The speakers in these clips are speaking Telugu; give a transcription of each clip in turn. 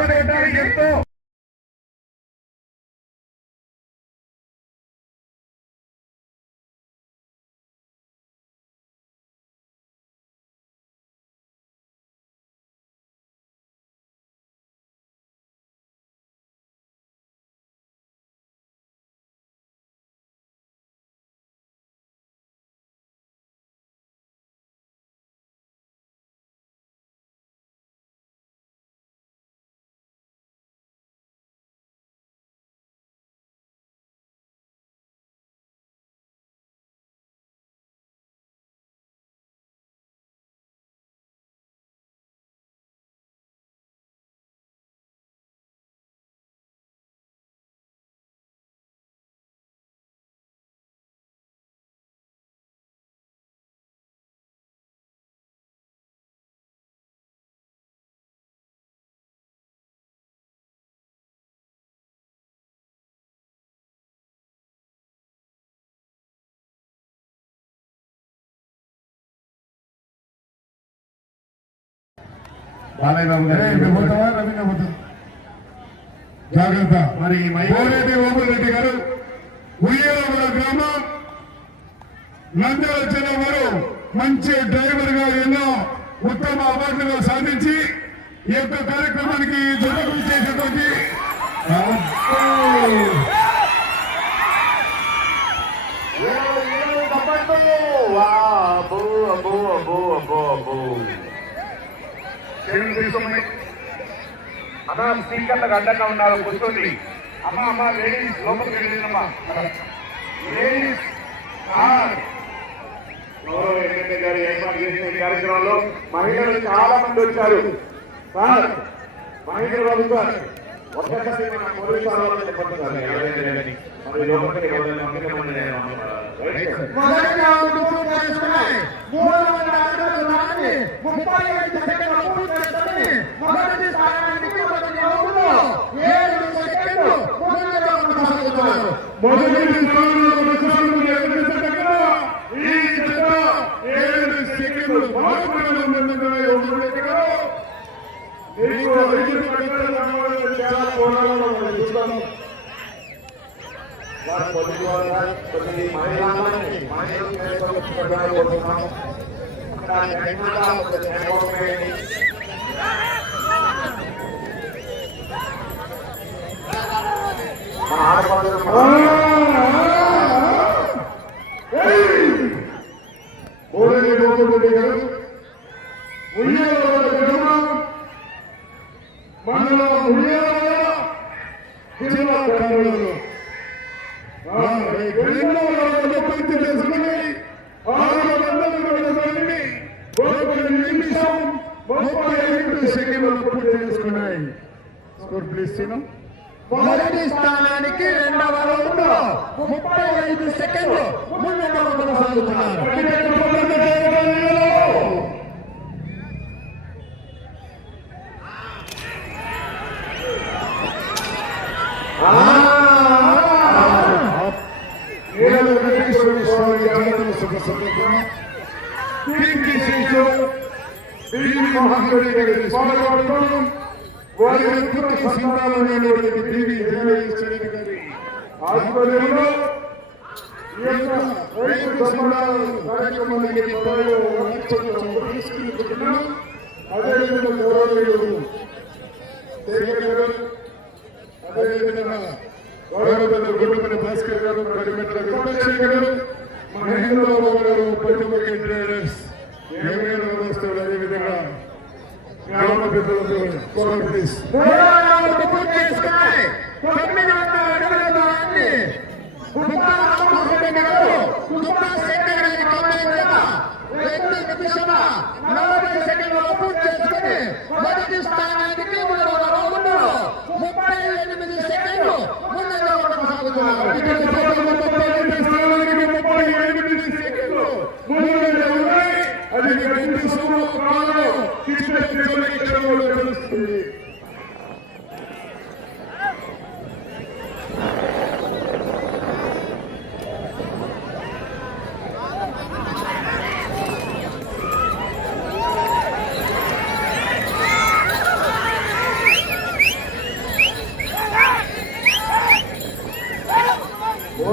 ಮತದಾರರಿಗೆ బాలయ్య బాబు గారు పోతావా? రవీంద్ర పోతావా? జాగ్రత్త. మరి కోరెడ్డి ఓపురెడ్డి గారు ఉయ్యాల గ్రామం నంద్యాల జిల్లా వారు మంచి డ్రైవర్గా ఎన్నో ఉత్తమ అవార్డులు సాధించి ఈ యొక్క కార్యక్రమానికి జరుగుతూ చేసేటువంటి అబ్బో! అబ్బో అబ్బో అబ్బో అబ్బో. అబ్బో తీసుకుని అన్న స్పీకర్లకు అడ్డంగా ఉన్నారు కూర్చోండి అమ్మ అమ్మ లేడీస్ లోపలికి వెళ్ళిందమ్మా లేడీస్ ఎమ్మెల్యే గారు ఏర్పాటు చేసిన కార్యక్రమంలో మహిళలు చాలా మంది వచ్చారు సార్ మహిళలు బాబు సార్ ఒక్కసారి మన పోలీసు వాళ్ళని చెప్పండి సార్ మరి లోపలికి ఎవరైనా మొదటి మూడు వందల ముప్పై ఐదు సెకండ్లు పూర్తి చేసుకుని మొదటి స్థానానికి మొదటి రౌండ్ ఏడు సెకండ్లు ముందుగా కొనసాగుతున్నారు మొదటి స్థానంలో కొనసాగుతున్న ఈ జత ఏడు సెకండ్లు మాత్రమే మీకు ఐదు చాలా కొన్ని మహిళలని, మహిళలు ఒక రెడ్డి. మన ఆడవాళ్ళు కోరెడ్డి గోపిరెడ్డి గారు ఉయ్యాల గ్రామం మండలం ఉయ్యాల జిల్లా కర్నూలు ఆ, ఈ రెండవ రౌండ్లో పూర్తి చేసుకుని ఆరు వందల కొనసాగి ఒక నిమిషం ముప్పై ఐదు సెకండ్లు పూర్తి చేసుకున్నాయి. స్కోర్ ప్లీజ్ సీను మొదటి స్థానానికి రెండవ రౌండ్ ముప్పై ఐదు సెకండ్లు ముందుగా కొనసాగుతున్నారు. ఏడు వెంకటేశ్వర వారి అద్భుత సంతానమైనటువంటి దేవి దేవేశ్వరి గారి ఆధ్వర్యంలో ఈ యొక్క రైతు సమాధాన కార్యక్రమానికి త్వరలో అదేవిధంగా గౌరవనీయులు శేఖర్ గారు అదేవిధంగా గౌరవనీయులు భాస్కర్ గారు గారు మహేంద్రబాబు గారు పెట్టుబడి ట్రేడర్స్ ఏమైనా వ్యవస్థలు అదేవిధంగా గ్రామ పెద్దలతో కోఆపరేటివ్స్ మూడవ రౌండ్ పూర్తి చేసుకున్నాయి తొమ్మిది వందల అడుగుల దూరాన్ని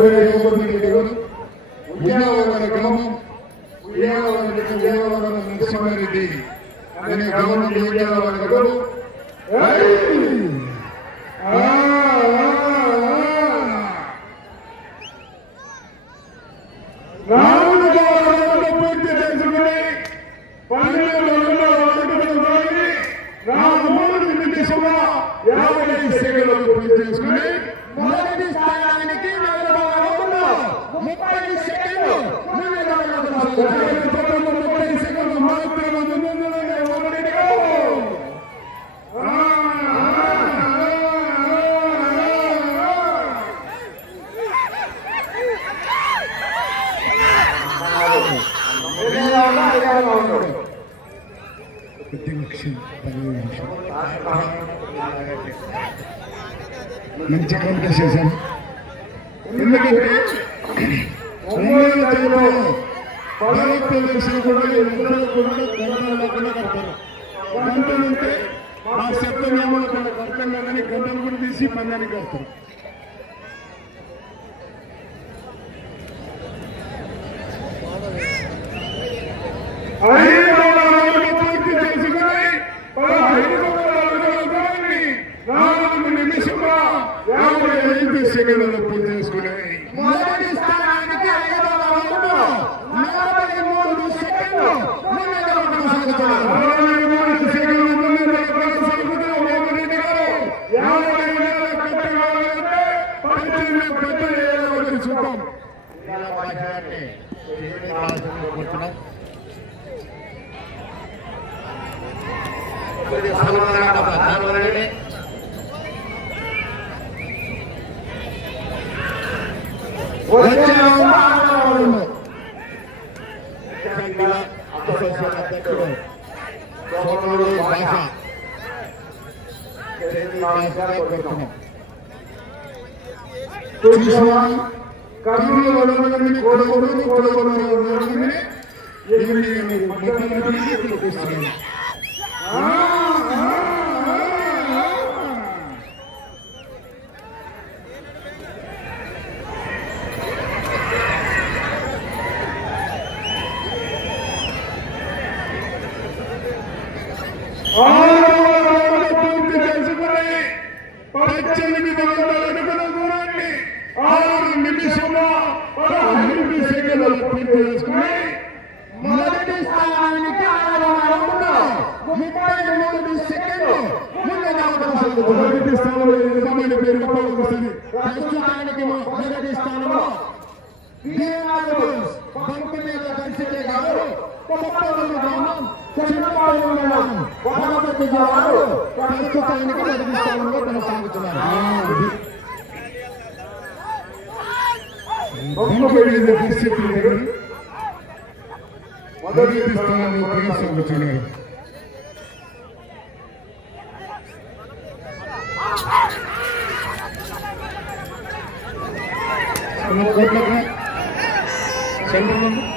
ಅವರಿಗೆ ಹೋಗೋದಿಲ್ಲ ಉದ್ಯಾನವನ ಕ್ರಮ ಉದ್ಯಾನವನ ಉದ್ಯಾನವನ ನಿರ್ದೇಶನ ಮಾಡಿದ್ದೀವಿ ಅದನ್ನು ಗಮನ ಉದ್ಯಾನವನಗಳು మంచి కౌంటర్ చేశాను ఎందుకంటే ఒంగోలు జిల్లాలో భారతదేశం కూడా ఎక్కడో కూడా గంటలు లేకుండా కడతారు గంటలు ఉంటే ఆ శబ్దం ఏమో కడతాం కానీ గంటలు కూడా తీసి పందానికి కడతారు ఐదవ రౌండ్ పూర్తి చేసుకుని పదహైదవ రౌండ్లోని నాలుగు నిమిషంలో సెకండ్లు మొదటి స్థానానికి ఐదవ రౌండ్. నలభై మూడు సెకండ్లు ముందంజలో కొనసాగుతున్నాయి. అరవై మూడు సెకండ్ల ముందు కొనసాగుతున్న మోహన్ గారు? యాభై వేల కట్ట కావాలంటే పద్దెనిమిది పెద్ద ఏళ్ళ చూద్దాం వచ్చే সতেরো ভাষা পরিষেবায় কারণে অবলম্বন করে করুন করে করুন অবলম্বন করে এগুলি মধ্যে উপস্থিত হ্যাঁ మొదటి స్థానంలో యజమాని పేరు వస్తుంది ప్రస్తుతానికి మొదటి స్థానంలో బంకు మీద గారు గ్రామం చిన్నపాడు మండలం జిల్లాలో ప్రస్తుతానికి మొదటి స్థానంలో కొనసాగుతున్నారు. బొమ్మపల్లి మొదటి స్థానంలో కొనసాగుతున్నారు చంద్రబాబు ఏడవ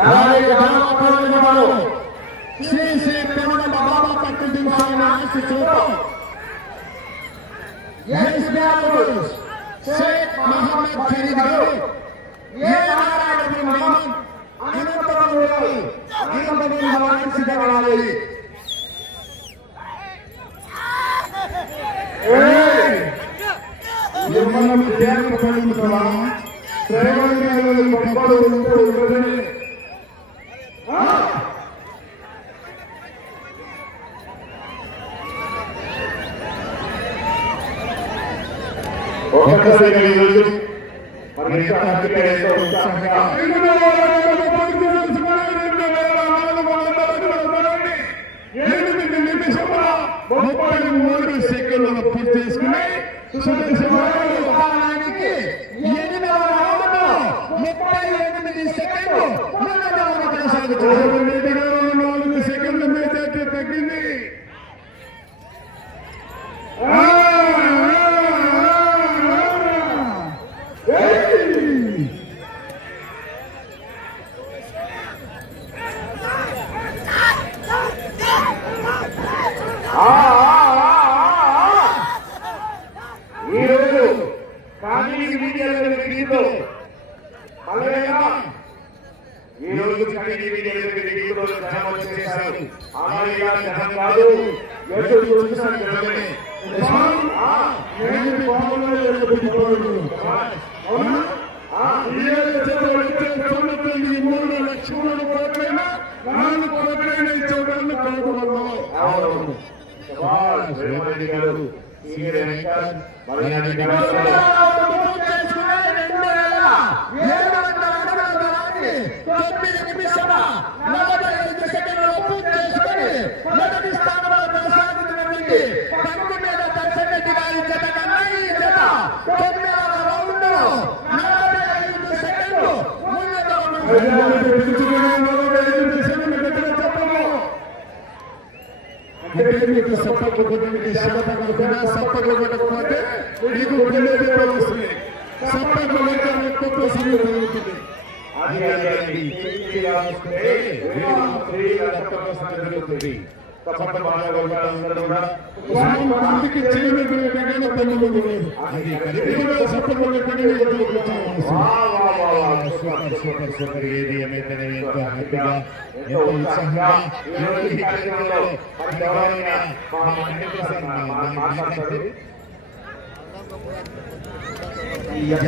యాభై గ్రామ వారు శ్రీ శ్రీ పెరుడ బాబా పట్టు దించాలని ఆశిస్తులతో ఎస్ బ్యాలూస్ షేక్ మహమ్మద్ ఖరీద్ గారు ఏ నారాయణ గ్రామం అనంతపురం వెళ్ళి అనంతపురం జిల్లాకి సిద్ధపడాలి మనం తేలిక పడుతుందా ప్రేమలు పక్కలు ఉంటూ ఉండదని ఒక్కసారి ఈరోజు ముప్పై మూడు సెకండ్లు పూర్తి చేసుకుని స్థానానికి ఎనిమిదవ రౌండ్ ముప్పై ఎనిమిది సెకండ్లు కొనసాగుతుంది ಕುಟುಂಬಕ್ಕೆ ಶಾಪವನ್ನು ಬೇಡ ಸಪ್ಪಗಳು ಮತ್ತೆ ಇದು ಒಳ್ಳೆ ಸಪ್ಪಗಳು ಕೊಟ್ಟು ಸಮಯದಲ್ಲಿ ಅಧಿಕಾರಿಗಳಿಗೆ ಕ್ರೀಡೆಯ ಕ್ರೀಡೆಯ ಸಪ್ಪಗಳು జరుగుతుంది తప్పకుండా బాగా కొట్టాలి అందరూ కూడా మందికి చేయలేదు కానీ తల్లి లేదు అది ఇప్పుడు సప్పకు కొట్టడానికి సూపర్ సూపర్ సూపర్ ఏది అనేది ఎంతో హ్యాపీగా ఎంతో ఉత్సాహంగా ఈరోజు ఈ కార్యక్రమంలో మరి మా మంత్రి సార్ మాట్లాడతారు ఈ యొక్క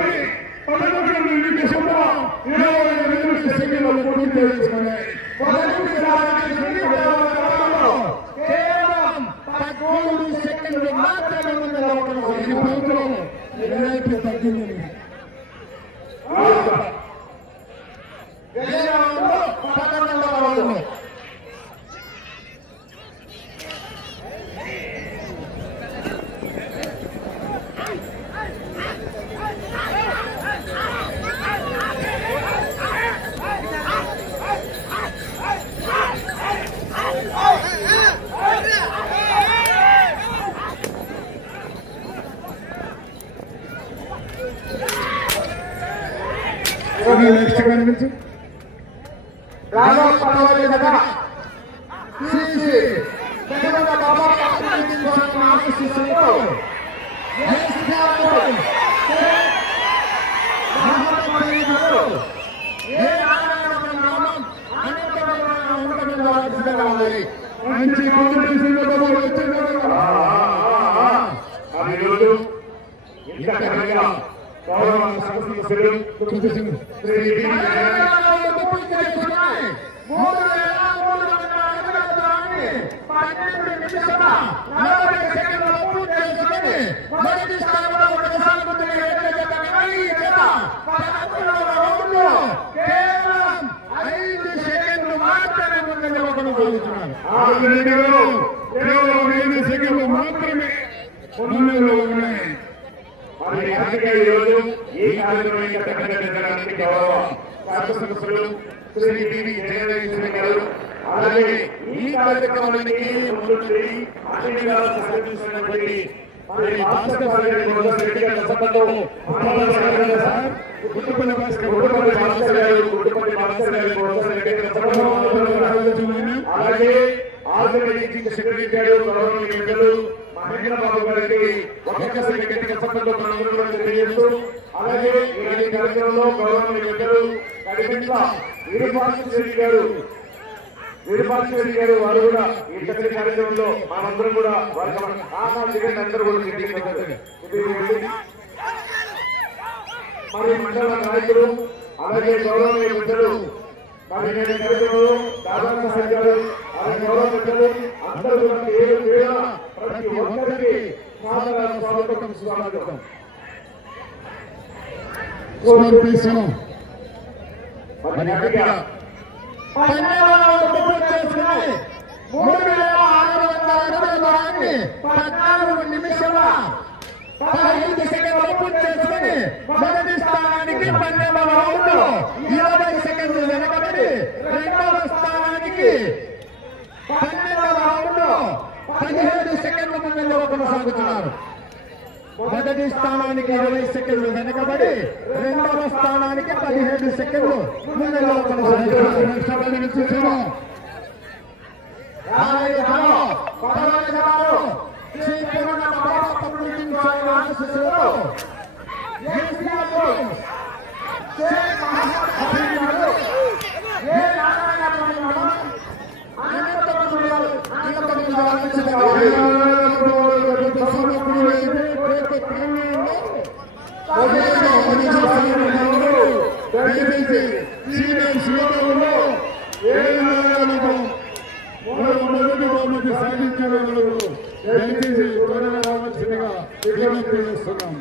చేసి మోహన్ రెడ్డి గారి కాపటం మొదటి స్థానానికి రెండవ రౌండ్లో కేవలం పదమూడు సెకండ్లు మాత్రమే నెక్స్ట్ కనిపించు రాఘవ పర్వాలేదు కదా. సిసి. జగన్ బాబా ప్రాతినిధ్యం ఆశీస్సులతో వేసినారు. మంచి కాంపిటీషన్ వచ్చింది అది ఈరోజు గౌరవ సంస్థ సభ్యులు శ్రీ డి. పూర్తి కేవలం ఐదు సెకండ్లు మాత్రమే ఉన్నాయి మరి అందుకే ఈరోజు ఈ కార్యక్రమం గౌరవ శాసనసభ్యులు శ్రీ టివి గారు. అలాగే ఈ కార్యక్రమానికి ముందుండి అన్ని సహకరించినటువంటి మరి గారి గుట్టుపల్లి గారు అలాగే ఆర్గనైజింగ్ సెక్రటరీ గారు గౌరవ పెద్దలు మహేంద్ర గారికి ఒక్కసారి గట్టిగా సభలో మనందరూ కూడా తెలియజేస్తూ అలాగే ఈ కార్యక్రమంలో గౌరవ పెద్దలు కడిమిట్ల వీరపాక్ష గారు విరూపాక్ష రెడ్డి గారు వారు కూడా ఈ చక్కటి కార్యక్రమంలో మనందరం కూడా వారికి ఆకాంక్ష అందరూ కూడా మరి మండల నాయకులు అలాగే గౌరవనీయ పెద్దలు మరి నేను కార్యక్రమంలో దాదాపు సంఖ్యలు అలాగే గౌరవ పెద్దలు అందరూ కూడా పేరు ప్రతి ఒక్కరికి స్వాగతం స్వాగతం స్వాగతం మరి గట్టిగా. మూడు వేల ఆరు వందల అరవై దూరాన్ని పద్నాలుగు నిమిషాల పదహైదు సెకండ్లు పూర్తి చేసుకుని మొదటి స్థానానికి పన్నెండవ రౌండ్. ఇరవై సెకండ్లు వెనకబడి రెండవ స్థానానికి పన్నెండవ రౌండ్ పదిహేడు ముందంలో కొనసాగుతున్నారు మొదటి స్థానానికి ఇరవై సెకండ్లు వెనకబడి రెండవ స్థానానికి పదిహేడు సెకండ్లు ముందంలో కొనసాగుతున్నారు. సభని చూసాము రాబోయే కాలంలో పదవ జనాలు శ్రీ తిరుమల బాబా పబ్లిక్ స్వామి ఆశీస్సులతో S R Bose, Sheikh Mohammed Hafeez garu, A Narayanapuram మండలం, అనంతపురం జిల్లా, అనంతపురం జిల్లా ఆశీస్సులతో సీనియర్ శ్రోతలలో మొదటి బహుమతి సాధించిన వాళ్ళు దయచేసి త్వరగా రావాల్సిందిగా విజ్ఞప్తి చేస్తున్నాం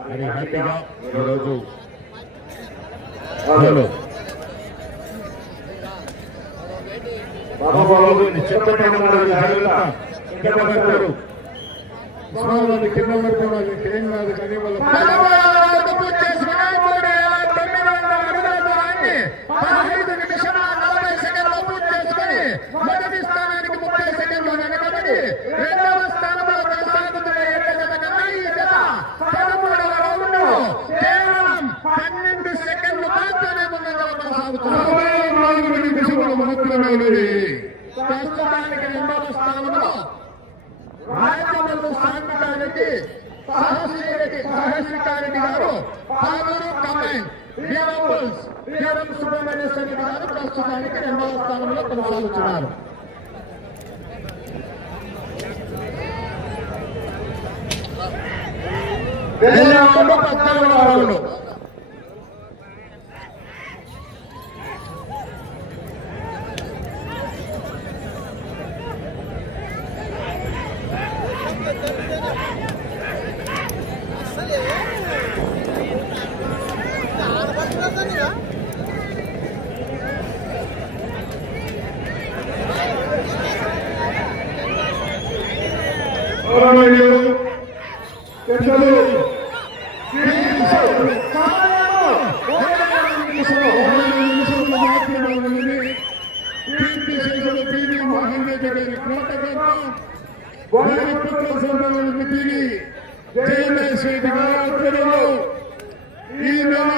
మరి హ్యాపీగా ఈరోజు హలో బాబా బాబు చెప్పండి ఉన్నారు జాగ్రత్త ఇంకా పడతారు స్వామి కింద పడుకోవాలి ఏం కాదు కానీ వాళ్ళ పదవ రౌండ్ పూర్తి చేసుకుని మూడు వేల తొమ్మిది వందల అరవై దూరాన్ని పదహైదు నిమిషాల నలభై సెకండ్లు పూర్తి చేసుకుని మొదటి స్థానానికి ముప్పై సెకండ్లు వెనకబడి రెండవ స్థానంలో కొనసాగుతున్న ఏడవ జత కన్నా ఈ జత పదమూడవ రౌండ్ కేవలం పన్నెండు సెకండ్లు మాత్రమే ముందుగా కొనసాగుతున్నారు నలభై నాలుగు నిమిషములు మాత్రమే ప్రస్తుతానికి రెండవ స్థానంలో రాజ్యమందు సాంఘికారెడ్డి సహస్రీరెడ్డి సహస్రికారెడ్డి గారు పాలూరు కమెంట్ వీరబుల్స్ వీరం సుబ్రహ్మణ్యేశ్వర రెడ్డి గారు ప్రస్తుతానికి రెండవ స్థానంలో కొనసాగుతున్నారు. వెళ్ళేవాళ్ళు పద్నాలుగవ రౌండ్ గౌరవనీయులు పెద్దలు ఇరవై నిమిషములు మాత్రమే ఉన్నది కీర్తి శేషులు పివి మోహన్ రెడ్డి గారి కోటగట్ట వారిపుత్ర సంబంధాలకు తిరిగి జయమేష్ రెడ్డి గారి ఆధ్వర్యంలో ఈ నెల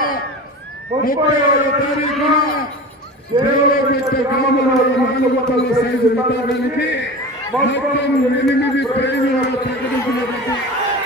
ముప్పై తారీఖున దేవరపెట్ట గ్రామంలో నాలుగొత్తల సైజు విభాగానికి మొత్తం ఎనిమిది ప్రైజులను ప్రకటించినటువంటి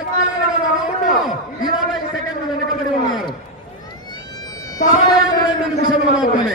పద్నాలుగవ రౌండ్ ఇరవై సెకండ్లు వెనుకబడి ఉన్నారు. సమయం రెండు నిమిషాలు మాత్రమే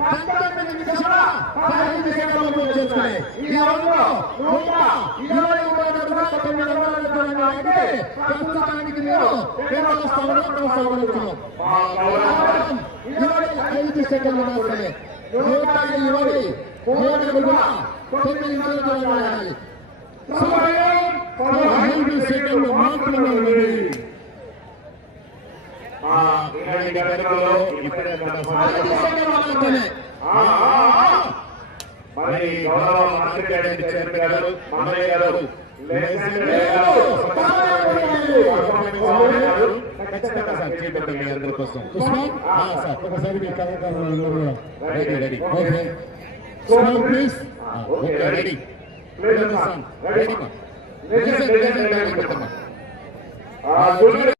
పంతొమ్మిది నిమిషాల పదహైదు సెకండ్లు పూర్తి చేసుకున్నాయి. ఈ రౌండ్లో నూట ఇరవై మూడు అడుగుల తొమ్మిది వందల దూరంగా ఉంటే ప్రస్తుతానికి మీరు రెండవ స్థానంలో కొనసాగుతున్నాం. మా గౌరవ ఇరవై ఐదు సెకండ్లు మాత్రమే నూట ఇరవై మూడు అడుగుల తొమ్మిది వందల దూరంగా ఉండాలి. సమయం పదహైదు సెకండ్లు మాత్రమే ఉన్నది మా ఈనాటి కార్యక్రమంలో ఇప్పుడే మన ఐదు సమాజం- సెకండ్లు మాత్రమే ఆ, ఆ, ఆ. మరి గౌరవ చైర్మన్ గారు గారు ఖచ్చితంగా సార్ చేపట్టండి మీ అందరి కోసం. ఉస్మాన్ ఆ, సార్ ఒకసారి మీ కళాకారులందరూ కూడా ready ready okay Usman please okay ready please sir ready లేసెంట్ లేసెంట్ రెడీ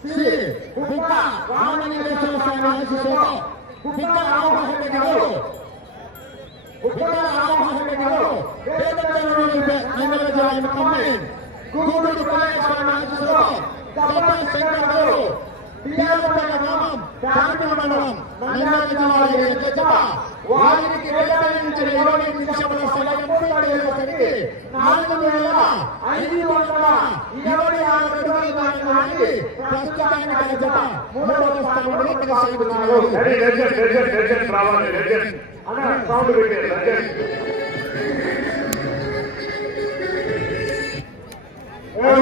శ్రీ బుక్క రామలింగేశ్వర స్వామి ఆశీస్సులతో బుక్క రామమోహన్ రెడ్డి గారు బుక్క రామమోహన్ రెడ్డి గారు పేదల కమ్మైన్ గూడూరు పుల్లయ్య స్వామి ఆశీస్సులతో దబ్బా శంకర్ గారు పిల్లలపల్లి గ్రామం చార్మిల మండలం నంద్యాల జిల్లా ఎట్ల వారికి కేటాయించిన ఇరవై నిమిషముల సమయం పూర్తయ్యేసరికి నాలుగు వేల ఐదు వందల ఇరవై ఆరు అడుగులు దాటినాయి. ప్రస్తుతానికి ఆ జత మూడవ స్థానంలో కొనసాగుతున్నారు